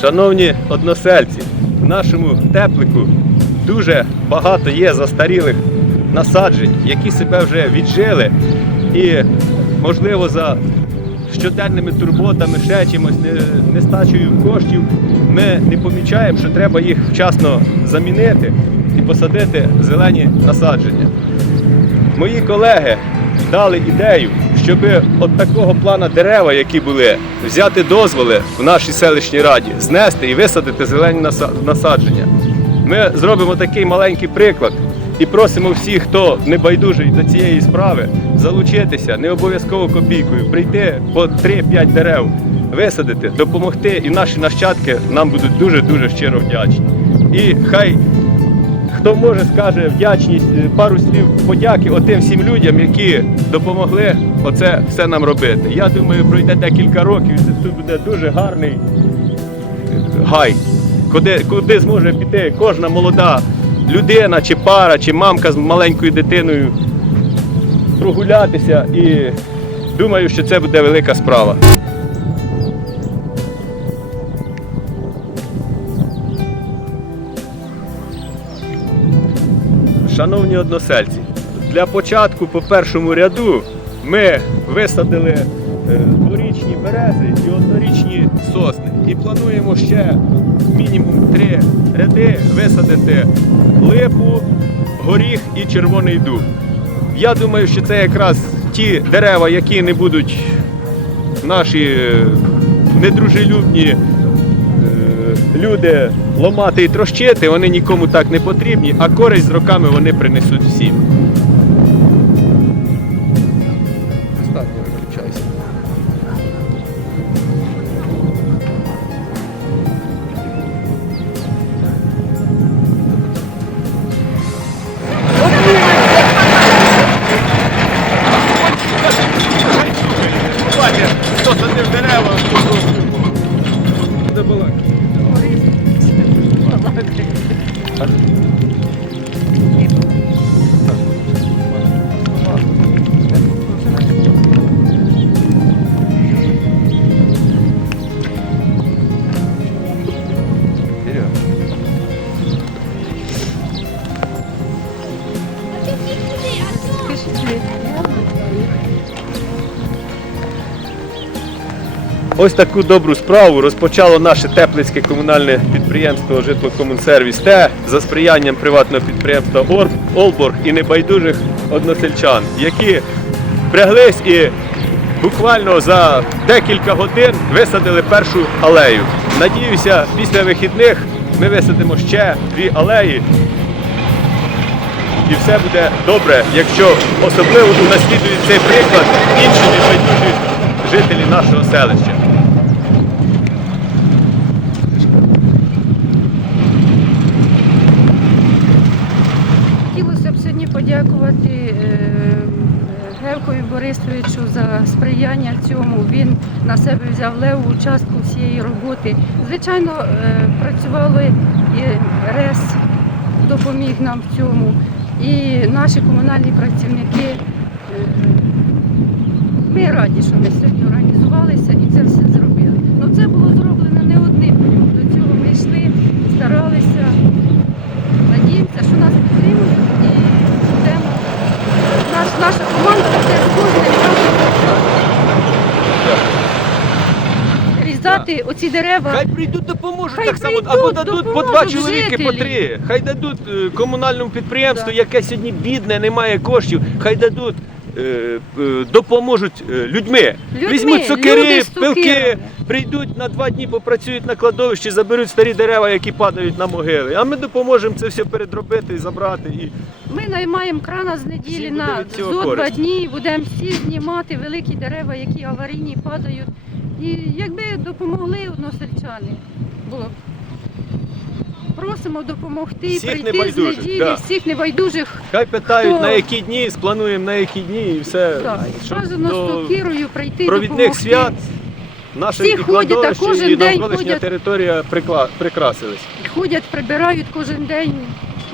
Шановні односельці, в нашому теплику дуже багато є застарілих насаджень, які себе вже віджили і, можливо, за щоденними турботами, ще чимось, нестачею коштів, ми не помічаємо, що треба їх вчасно замінити і посадити зелені насадження. Мої колеги дали ідею, щоб от такого плана дерева, які були, взяти дозволи в нашій селищній раді, знести і висадити зелені насадження. Ми зробимо такий маленький приклад і просимо всіх, хто не байдужий до цієї справи, залучитися не обов'язково копійкою, прийти по 3-5 дерев, висадити, допомогти, і наші нащадки нам будуть дуже дуже щиро вдячні. І хай Хто може скаже вдячність, е, пару слів подяки отим всім людям, які допомогли оце все нам робити. Я думаю, пройде декілька років, і тут буде дуже гарний гай, куди, куди зможе піти кожна молода людина, чи пара, чи мамка з маленькою дитиною прогулятися. І думаю, що це буде велика справа. Шановні односельці, для початку по першому ряду ми висадили е, дворічні берези і однорічні сосни. І плануємо ще мінімум три ряди висадити липу, горіх і червоний дуб. Я думаю, що це якраз ті дерева, які не будуть наші е, недружелюбні люди ломати і трощити, вони нікому так не потрібні, а користь з роками вони принесуть всім. Ось таку добру справу розпочало наше теплицьке комунальне підприємство Житлокомунсервіс Т за сприянням приватного підприємства Орб, Олборг і небайдужих односельчан, які впряглись і буквально за декілька годин висадили першу алею. Надіюся, після вихідних ми висадимо ще дві алеї. І все буде добре, якщо особливо унаслідують цей приклад інші небайдужі жителі нашого селища. Хотілося б сьогодні подякувати е, Гевкові Борисовичу за сприяння цьому. Він на себе взяв леву частку всієї роботи. Звичайно, е, працювали і РЕС допоміг нам в цьому, і наші комунальні працівники. Е, Ми раді, що ми сьогодні організувалися і це все зробили. Ну це було зроблено не одним. До цього ми йшли, старалися. Надіємося, що нас підтримують і будемо. Наш, наша команда буде з кожним разом різати оці дерева. Хай прийдуть допоможуть Хай так само, прийдуть, або дадуть по два допоможуть чоловіки, по жителі. три. Хай дадуть е, комунальному підприємству, Да. яке сьогодні бідне, не має коштів, хай дадуть. е, е, Допоможуть е, людьми. Людьми, Візьмуть сокири, з пилки, сокирами. прийдуть на два дні, попрацюють на кладовищі, заберуть старі дерева, які падають на могили. А ми допоможемо це все передробити і забрати. І Ми наймаємо крана з неділі буде на від цього зо два користь. дні, будемо всі знімати великі дерева, які аварійні падають. І якби допомогли односельчани, бо просимо допомогти, Всіх прийти з небайдужих, неділі, да. всіх небайдужих хай питають, Хто? на які дні, сплануємо на які дні і все. Так, щоб бажано до- з сокирою прийти провідних свят наше Всі і ходять, а кладовище, кожен і день навколишня ходять. територія прикла- прикрасились. Ходять, прибирають кожен день.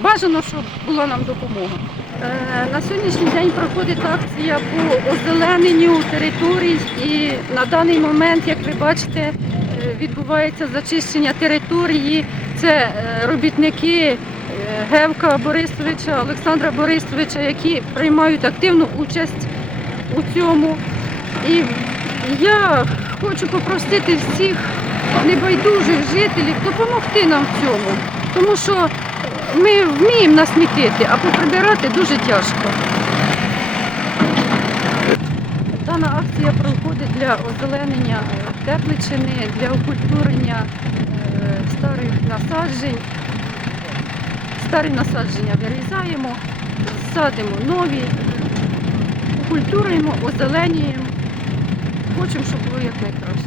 Бажано, щоб була нам допомога. Е, На сьогоднішній день проходить акція по озелененню територій і на даний момент, як ви бачите, е, відбувається зачищення території. Це е, робітники Гевка Борисовича, Олександра Борисовича, які приймають активну участь у цьому. І я хочу попросити всіх небайдужих жителів допомогти нам в цьому, тому що ми вміємо насмітити, а поприбирати дуже тяжко. Дана акція проходить для озеленення е, Тепличини, для окультурення е, старих насаджень. Старі насадження вирізаємо, садимо нові, окультуруємо, озеленюємо. Хочемо, щоб було якнайкраще.